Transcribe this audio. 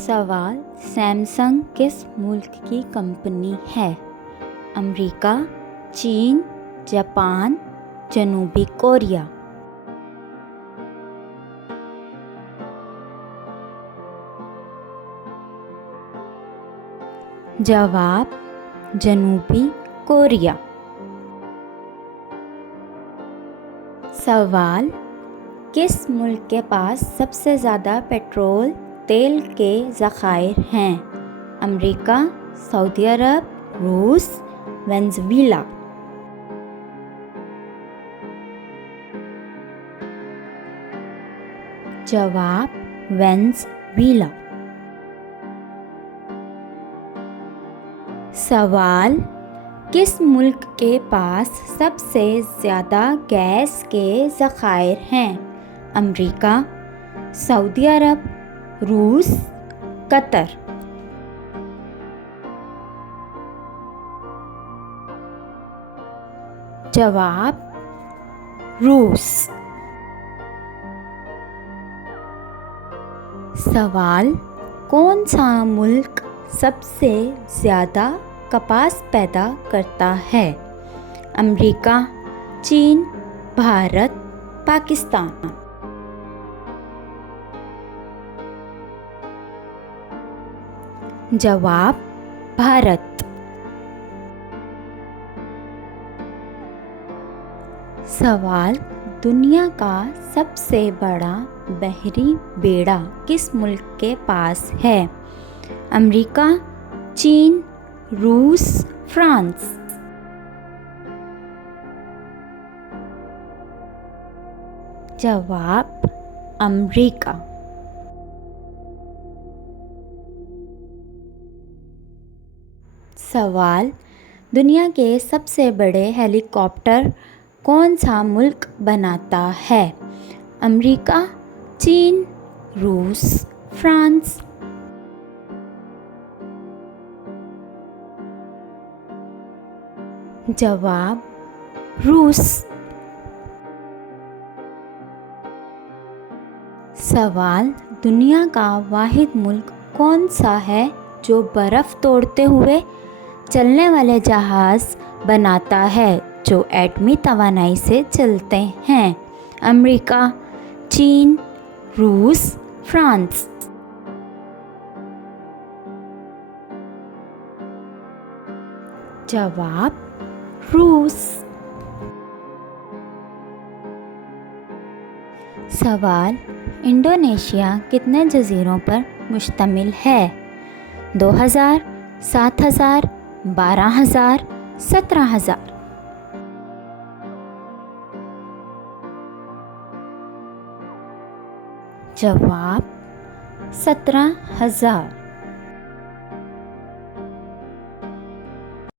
सवाल: सैमसंग किस मुल्क की कंपनी है? अमेरिका, चीन, जापान, जनूबी कोरिया। जवाब: जनूबी कोरिया। सवाल: किस मुल्क के पास सबसे ज़्यादा पेट्रोल तेल के ज़खायर हैं? अमेरिका, सऊदी अरब, रूस, वेनेज़ुएला। जवाब: वेनेज़ुएला। सवाल: किस मुल्क के पास सबसे ज़्यादा गैस के ज़खायर हैं? अमेरिका, सऊदी अरब, रूस, कतर। जवाब: रूस। सवाल: कौन सा मुल्क सबसे ज़्यादा कपास पैदा करता है? अमेरिका, चीन, भारत, पाकिस्तान। जवाब: भारत। सवाल: दुनिया का सबसे बड़ा बहरी बेड़ा किस मुल्क के पास है? अमेरिका, चीन, रूस, फ्रांस। जवाब: अमेरिका। सवाल: दुनिया के सबसे बड़े हेलीकॉप्टर कौन सा मुल्क बनाता है? अमेरिका, चीन, रूस, फ्रांस। जवाब: रूस। सवाल: दुनिया का वाहिद मुल्क कौन सा है जो बर्फ़ तोड़ते हुए चलने वाले जहाज़ बनाता है जो एटमी तवानाई से चलते हैं? अमेरिका, चीन, रूस, फ्रांस। जवाब: रूस। सवाल: इंडोनेशिया कितने जज़ीरों पर मुश्तमिल है? 2000, 7000, 12000, 17000। जवाब: 17000।